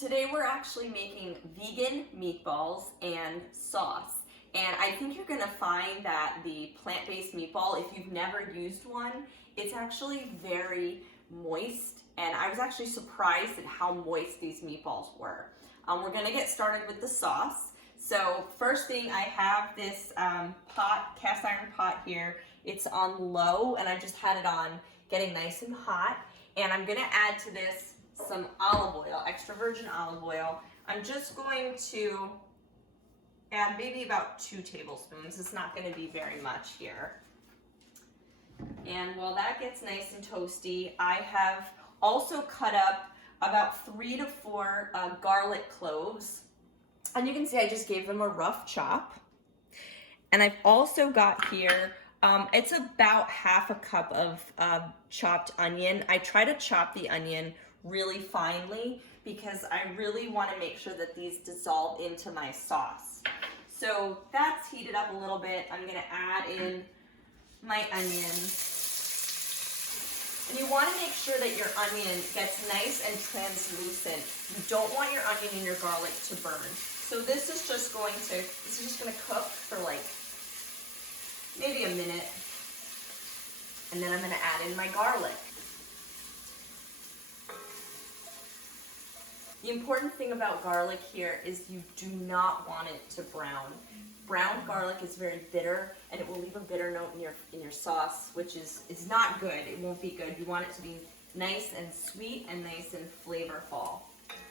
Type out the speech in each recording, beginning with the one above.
Today we're actually making vegan meatballs and sauce. And I think you're gonna find that the plant-based meatball, if you've never used one, it's actually very moist. And I was actually surprised at how moist these meatballs were. We're gonna get started with the sauce. So first thing, I have this cast iron pot here. It's on low and I just had it on getting nice and hot. And I'm gonna add to this some olive oil, extra virgin olive oil. I'm just going to add maybe about 2 tablespoons. It's not going to be very much here. And while that gets nice and toasty, I have also cut up about 3 to 4 garlic cloves. And you can see I just gave them a rough chop. And I've also got here, it's about half a cup of chopped onion. I try to chop the onion really finely because I really want to make sure that these dissolve into my sauce. So that's heated up a little bit. I'm going to add in my onions. And you want to make sure that your onion gets nice and translucent. You don't want your onion and your garlic to burn. So this is just going to cook for like maybe a minute. And then I'm going to add in my garlic. The important thing about garlic here is you do not want it to brown. Browned garlic is very bitter and it will leave a bitter note in your sauce, which is not good. It won't be good. You want it to be nice and sweet and nice and flavorful.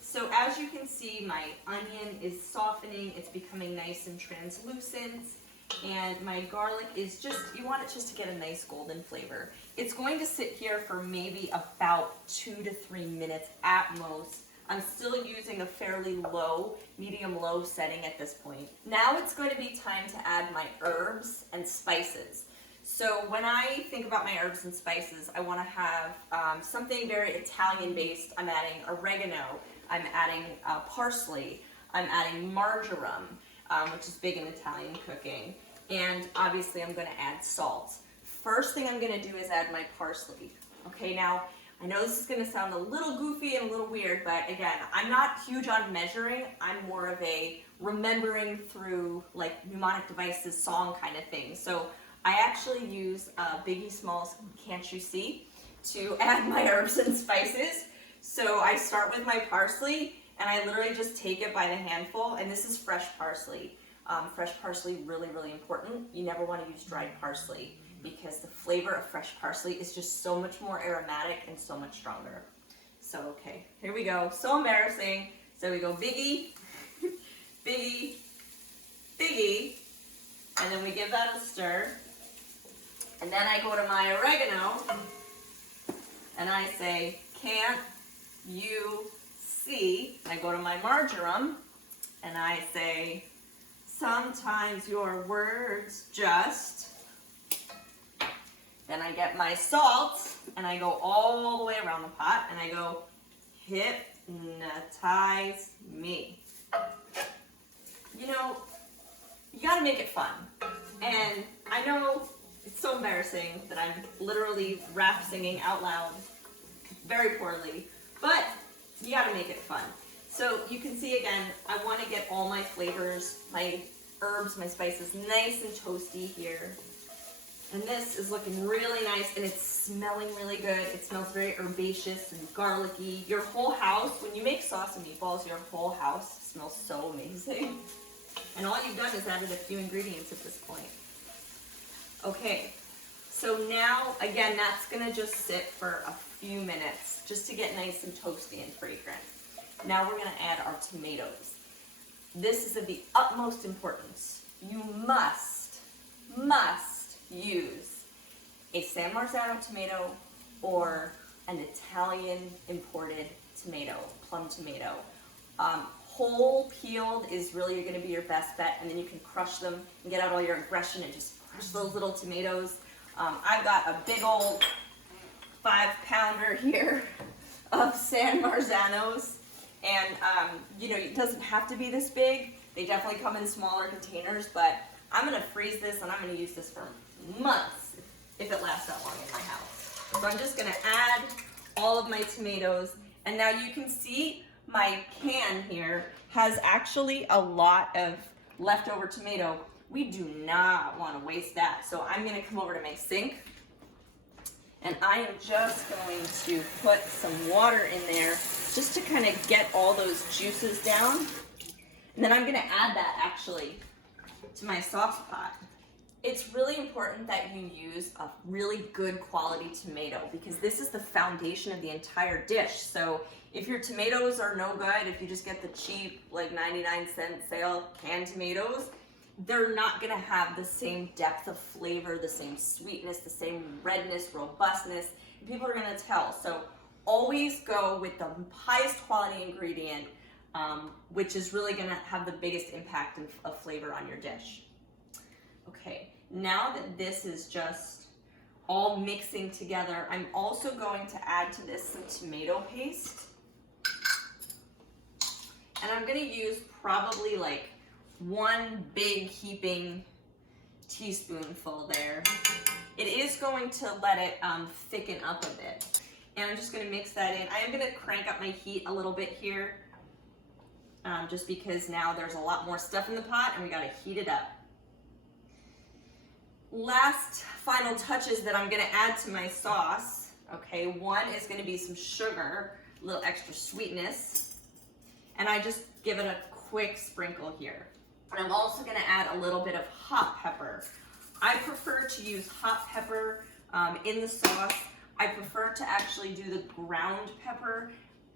So as you can see, my onion is softening. It's becoming nice and translucent. And my garlic is you want it just to get a nice golden flavor. It's going to sit here for maybe about 2 to 3 minutes at most. I'm still using a fairly low, medium-low setting at this point. Now it's going to be time to add my herbs and spices. So when I think about my herbs and spices, I want to have something very Italian-based. I'm adding oregano, I'm adding parsley, I'm adding marjoram, which is big in Italian cooking, and obviously I'm going to add salt. First thing I'm going to do is add my parsley. Okay, now I know this is going to sound a little goofy and a little weird, but again, I'm not huge on measuring. I'm more of a remembering through like mnemonic devices song kind of thing. So I actually use Biggie Smalls' Can't You See to add my herbs and spices. So I start with my parsley and I literally just take it by the handful, and this is fresh parsley. Fresh parsley, really, really important. You never want to use dried parsley, because the flavor of fresh parsley is just so much more aromatic and so much stronger. So, okay, here we go. So embarrassing. So we go Biggie, Biggie, Biggie, and then we give that a stir. And then I go to my oregano, and I say, can't you see? I go to my marjoram, and I say, sometimes your words just... Then I get my salt, and I go all the way around the pot, and I go, hypnotize me. You know, you gotta make it fun. And I know it's so embarrassing that I'm literally rap singing out loud very poorly, but you gotta make it fun. So you can see again, I wanna get all my flavors, my herbs, my spices nice and toasty here. And this is looking really nice, and it's smelling really good. It smells very herbaceous and garlicky. Your whole house, when you make sauce and meatballs, your whole house smells so amazing. And all you've done is added a few ingredients at this point. Okay, so now, again, that's gonna just sit for a few minutes just to get nice and toasty and fragrant. Now we're gonna add our tomatoes. This is of the utmost importance. You must use a San Marzano tomato or an Italian imported tomato, plum tomato. Whole peeled is really going to be your best bet, and then you can crush them and get out all your aggression and just crush those little tomatoes. I've got a big old 5-pounder here of San Marzanos, and you know, it doesn't have to be this big. They definitely come in smaller containers, but I'm going to freeze this and I'm going to use this for months if it lasts that long in my house. So I'm just going to add all of my tomatoes, and now you can see my can here has actually a lot of leftover tomato. We do not want to waste that. So I'm going to come over to my sink, and I am just going to put some water in there just to kind of get all those juices down. And then I'm going to add that actually to my sauce pot. It's really important that you use a really good quality tomato because this is the foundation of the entire dish. So if your tomatoes are no good, if you just get the cheap, like 99-cent sale canned tomatoes, they're not gonna have the same depth of flavor, the same sweetness, the same redness, robustness, and people are gonna tell. So always go with the highest quality ingredient, which is really gonna have the biggest impact of flavor on your dish. Okay, now that this is just all mixing together, I'm also going to add to this some tomato paste. And I'm gonna use probably like one big heaping teaspoonful there. It is going to let it thicken up a bit. And I'm just gonna mix that in. I am gonna crank up my heat a little bit here, just because now there's a lot more stuff in the pot and we gotta heat it up. Last final touches that I'm gonna add to my sauce, okay, one is gonna be some sugar, a little extra sweetness, and I just give it a quick sprinkle here. And I'm also gonna add a little bit of hot pepper. I prefer to use hot pepper in the sauce. I prefer to actually do the ground pepper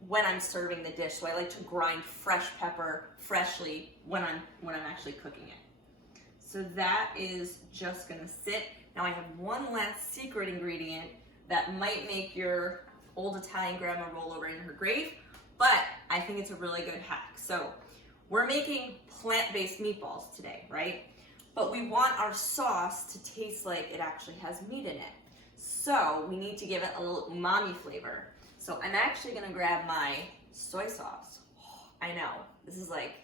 when I'm serving the dish. So I like to grind fresh pepper freshly when I'm actually cooking it. So that is just gonna sit. Now I have one last secret ingredient that might make your old Italian grandma roll over in her grave, but I think it's a really good hack. So we're making plant-based meatballs today, right? But we want our sauce to taste like it actually has meat in it. So we need to give it a little umami flavor. So I'm actually gonna grab my soy sauce. Oh, I know, this is like,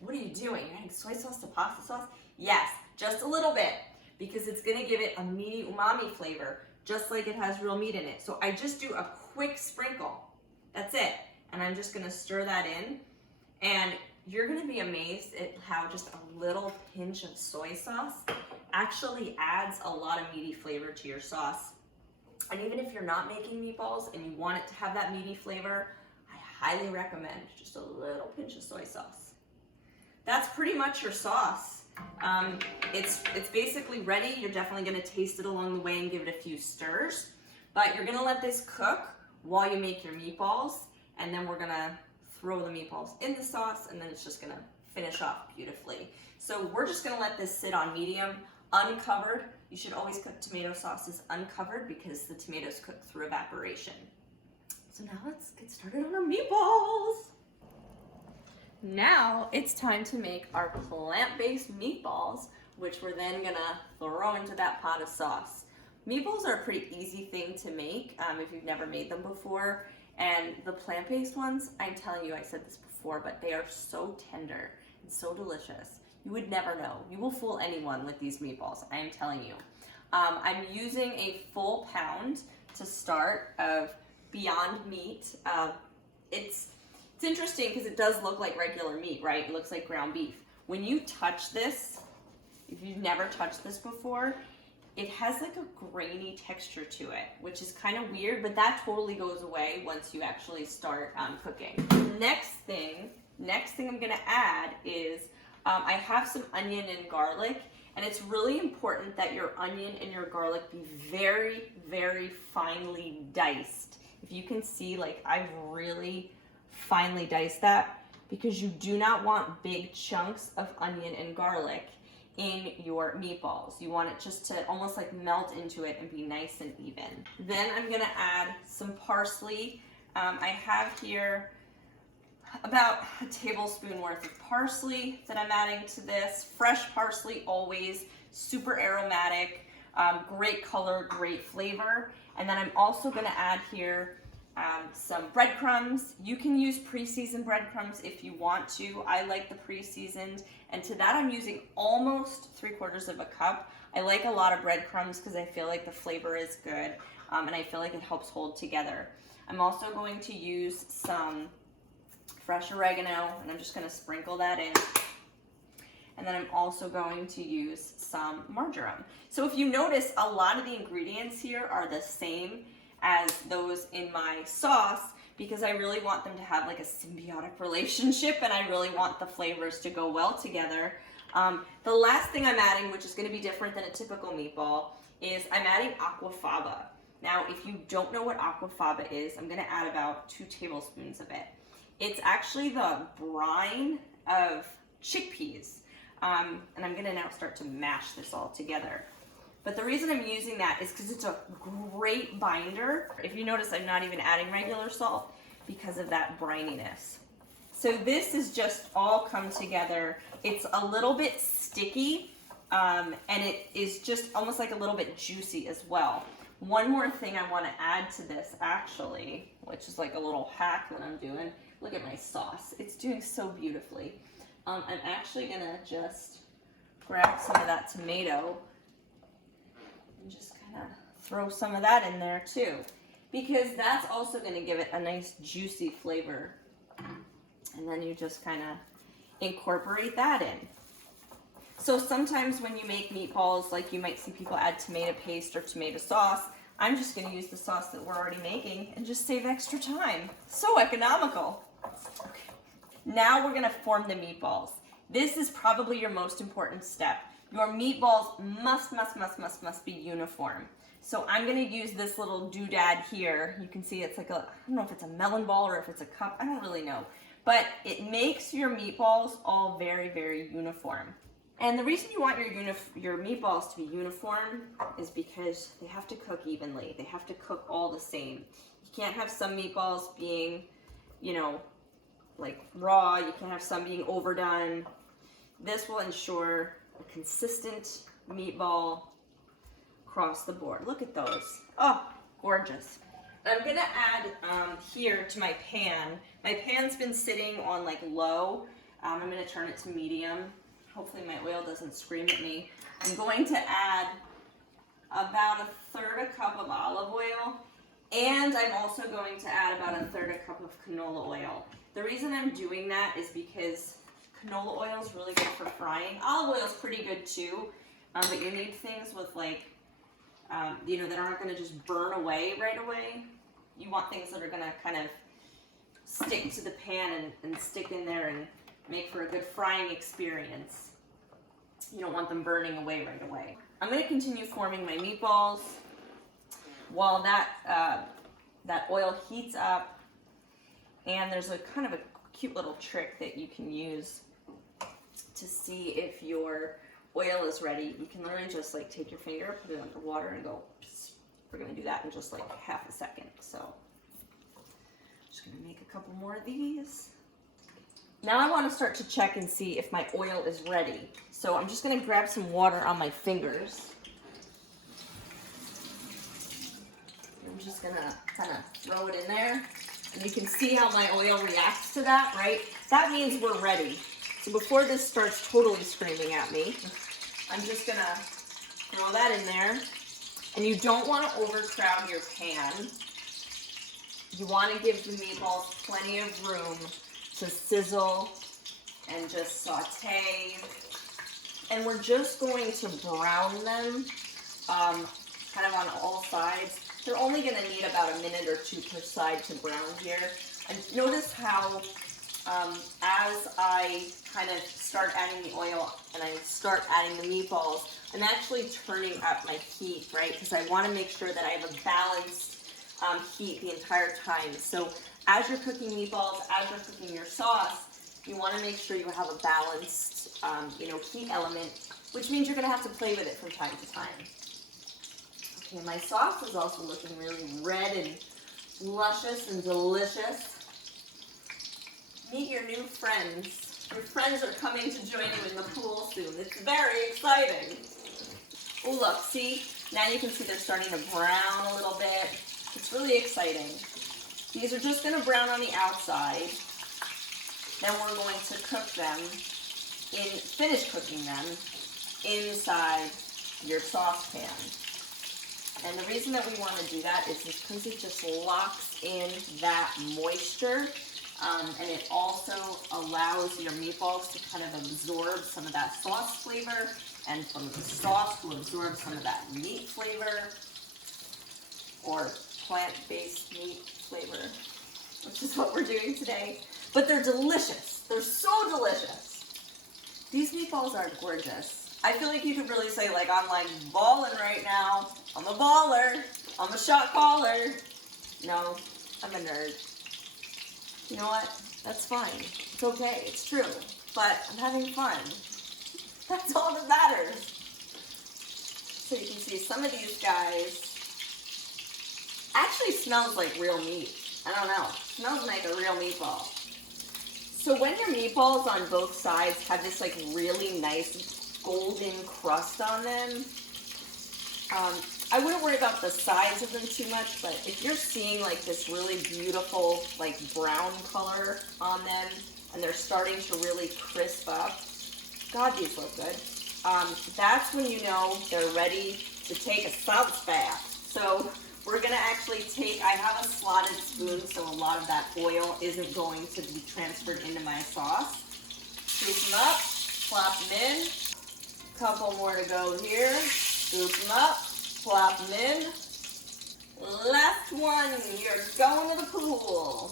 what are you doing? You're adding soy sauce to pasta sauce? Yes, just a little bit, because it's gonna give it a meaty umami flavor, just like it has real meat in it. So I just do a quick sprinkle. That's it. And I'm just gonna stir that in. And you're gonna be amazed at how just a little pinch of soy sauce actually adds a lot of meaty flavor to your sauce. And even if you're not making meatballs and you want it to have that meaty flavor, I highly recommend just a little pinch of soy sauce. That's pretty much your sauce. It's basically ready. You're definitely gonna taste it along the way and give it a few stirs, but you're gonna let this cook while you make your meatballs, and then we're gonna throw the meatballs in the sauce, and then it's just gonna finish off beautifully. So we're just gonna let this sit on medium, uncovered. You should always cook tomato sauces uncovered because the tomatoes cook through evaporation. So now let's get started on our meatballs. Now it's time to make our plant-based meatballs, which we're then gonna throw into that pot of sauce. Meatballs are a pretty easy thing to make if you've never made them before. And the plant-based ones, I'm telling you, I said this before, but they are so tender and so delicious. You would never know. You will fool anyone with these meatballs, I am telling you. I'm using a full pound to start of Beyond Meat. It's interesting because it does look like regular meat, right? It looks like ground beef. When you touch this, if you've never touched this before, it has like a grainy texture to it, which is kind of weird, but that totally goes away once you actually start cooking. Next thing I'm gonna add is I have some onion and garlic, and it's really important that your onion and your garlic be very, very finely diced. If you can see, like I've really finely diced that, because you do not want big chunks of onion and garlic in your meatballs. You want it just to almost like melt into it and be nice and even. Then I'm gonna add some parsley. I have here about a tablespoon worth of parsley that I'm adding to this. Fresh parsley always, super aromatic, great color, great flavor. And then I'm also gonna add here some breadcrumbs. You can use pre-seasoned breadcrumbs if you want to. I like the pre-seasoned, and to that I'm using almost 3/4 of a cup. I like a lot of breadcrumbs because I feel like the flavor is good, and I feel like it helps hold together. I'm also going to use some fresh oregano, and I'm just gonna sprinkle that in. And then I'm also going to use some marjoram. So if you notice, a lot of the ingredients here are the same as those in my sauce, because I really want them to have like a symbiotic relationship, and I really want the flavors to go well together. The last thing I'm adding, which is gonna be different than a typical meatball, is I'm adding aquafaba. Now, if you don't know what aquafaba is, I'm gonna add about 2 tablespoons of it. It's actually the brine of chickpeas. And I'm gonna now start to mash this all together. But the reason I'm using that is because it's a great binder. If you notice, I'm not even adding regular salt because of that brininess. So this is just all come together. It's a little bit sticky, and it is just almost like a little bit juicy as well. One more thing I want to add to this, actually, which is like a little hack that I'm doing. Look at my sauce. It's doing so beautifully. I'm actually going to just grab some of that tomato and just kind of throw some of that in there too, because that's also going to give it a nice juicy flavor. And then you just kind of incorporate that in. So sometimes when you make meatballs, like you might see people add tomato paste or tomato sauce. I'm just going to use the sauce that we're already making and just save extra time. So economical. Okay. Now we're going to form the meatballs. This is probably your most important step. Your meatballs must be uniform. So I'm going to use this little doodad here. You can see it's like I don't know if it's a melon ball or if it's a cup. I don't really know. But it makes your meatballs all very, very uniform. And the reason you want your meatballs to be uniform is because they have to cook evenly. They have to cook all the same. You can't have some meatballs being, you know, like raw. You can't have some being overdone. This will ensure a consistent meatball across the board. Look at those. Oh, gorgeous. I'm gonna add here to my pan. My pan's been sitting on like low. I'm gonna turn it to medium. Hopefully my oil doesn't scream at me. I'm going to add about 1/3 cup of olive oil, and I'm also going to add about 1/3 cup of canola oil. The reason I'm doing that is because canola oil is really good for frying. Olive oil is pretty good too, but you need things with like, you know, that aren't going to just burn away right away. You want things that are going to kind of stick to the pan and stick in there and make for a good frying experience. You don't want them burning away right away. I'm going to continue forming my meatballs while that oil heats up. And there's a kind of a cute little trick that you can use to see if your oil is ready. You can literally just like take your finger, put it under water, and go. Psst. We're going to do that in just like half a second. So just going to make a couple more of these. Now I want to start to check and see if my oil is ready. So I'm just going to grab some water on my fingers. I'm just going to kind of throw it in there. And you can see how my oil reacts to that, right? That means we're ready. So before this starts totally screaming at me, I'm just going to throw that in there. And you don't want to overcrowd your pan. You want to give the meatballs plenty of room to sizzle and just saute. And we're just going to brown them kind of on all sides. They're only going to need about 1 minute or 2 per side to brown here. And notice how as I kind of start adding the oil and I start adding the meatballs, I'm actually turning up my heat, right? Because I want to make sure that I have a balanced heat the entire time. So as you're cooking meatballs, as you're cooking your sauce, you want to make sure you have a balanced, heat element, which means you're going to have to play with it from time to time. Okay, my sauce is also looking really red and luscious and delicious. Meet your new friends. Your friends are coming to join you in the pool soon. It's very exciting. Oh, look, see? Now you can see they're starting to brown a little bit. It's really exciting. These are just going to brown on the outside. Then we're going to cook them, finish cooking them inside your saucepan. And the reason that we want to do that is because it just locks in that moisture And it also allows your meatballs to kind of absorb some of that sauce flavor and from the sauce to absorb some of that meat flavor or plant-based meat flavor, which is what we're doing today. But they're delicious. They're so delicious. These meatballs are gorgeous. I feel like you could really say, like, I'm like balling right now. I'm a baller. I'm a shot caller. No, I'm a nerd. You know what? That's fine. It's okay. It's true. But I'm having fun. That's all that matters. So you can see some of these guys actually smells like real meat. I don't know. It smells like a real meatball. So when your meatballs on both sides have this like really nice golden crust on them, I wouldn't worry about the size of them too much, but if you're seeing like this really beautiful like brown color on them and they're starting to really crisp up, God, these look good. That's when you know they're ready to take a sauce bath. So we're gonna actually take, I have a slotted spoon, so a lot of that oil isn't going to be transferred into my sauce. Scoop them up, plop them in. Couple more to go here. Scoop them up, plop them in. Last one, you're going to the pool.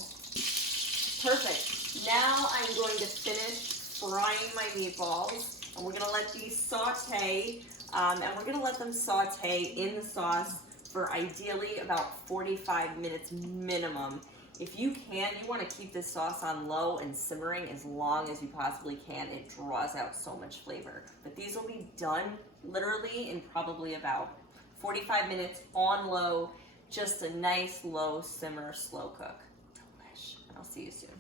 Perfect. Now I'm going to finish frying my meatballs, and we're gonna let these saute, and we're gonna let them saute in the sauce for ideally about 45 minutes minimum. If you can, you want to keep this sauce on low and simmering as long as you possibly can. It draws out so much flavor. But these will be done literally in probably about 45 minutes on low, just a nice low simmer, slow cook. Delish. I'll see you soon.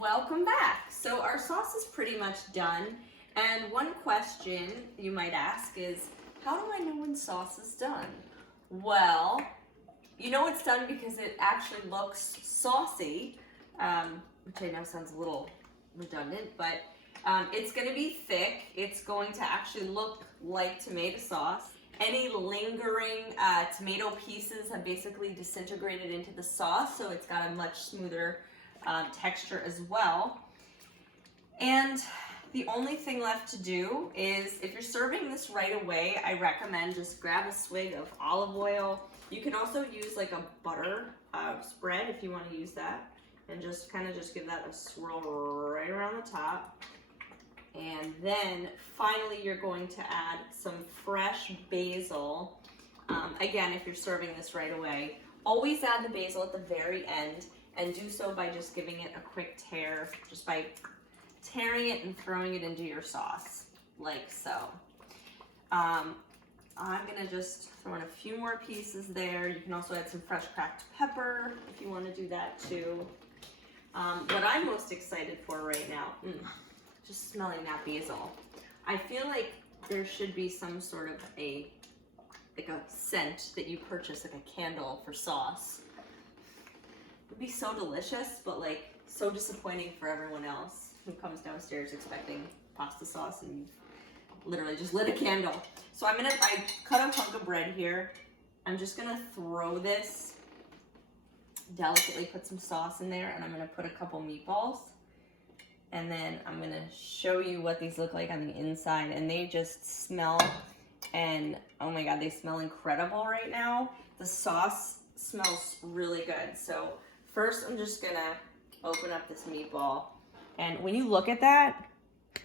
Welcome back. So our sauce is pretty much done. And one question you might ask is, how do I know when sauce is done? Well, you know it's done because it actually looks saucy, which I know sounds a little redundant, but it's going to be thick. It's going to actually look like tomato sauce. Any lingering tomato pieces have basically disintegrated into the sauce, so it's got a much smoother texture as well. And the only thing left to do is, if you're serving this right away, I recommend just grab a swig of olive oil. You can also use like a butter spread if you want to use that, and just kind of just give that a swirl right around the top. And then finally you're going to add some fresh basil. Again, if you're serving this right away, always add the basil at the very end, and do so by just giving it a quick tear, just by tearing it and throwing it into your sauce, like so. I'm gonna just throw in a few more pieces there. You can also add some fresh cracked pepper if you want to do that too. What I'm most excited for right now, just smelling that basil. I feel like there should be some sort of a scent that you purchase, like a candle for sauce. It would be so delicious, but like so disappointing for everyone else who comes downstairs expecting pasta sauce and you've literally just lit a candle. So I cut a hunk of bread here. I'm just gonna throw this, delicately put some sauce in there, and I'm gonna put a couple meatballs. And then I'm gonna show you what these look like on the inside, and they just smell, and oh my God, they smell incredible right now. The sauce smells really good. So first I'm just gonna open up this meatball. And when you look at that,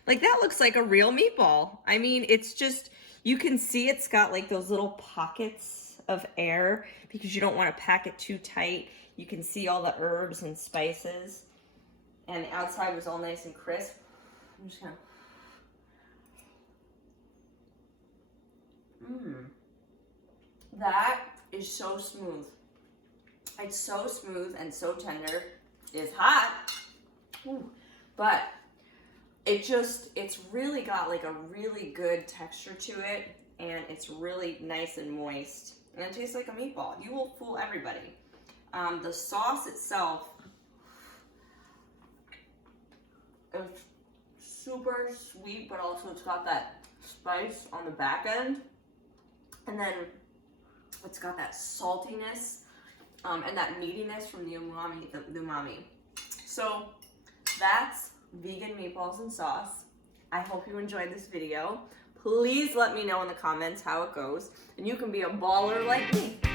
like that looks like a real meatball. I mean, it's just, you can see it's got like those little pockets of air because you don't want to pack it too tight. You can see all the herbs and spices. And the outside was all nice and crisp. I'm just gonna, that is so smooth. It's so smooth and so tender. It's hot. Ooh. But it's really got like a really good texture to it, and it's really nice and moist, and it tastes like a meatball. You will fool everybody. The sauce itself is super sweet, but also it's got that spice on the back end, and then it's got that saltiness and that meatiness from the umami. So that's vegan meatballs and sauce. I hope you enjoyed this video. Please let me know in the comments how it goes, and you can be a baller like me.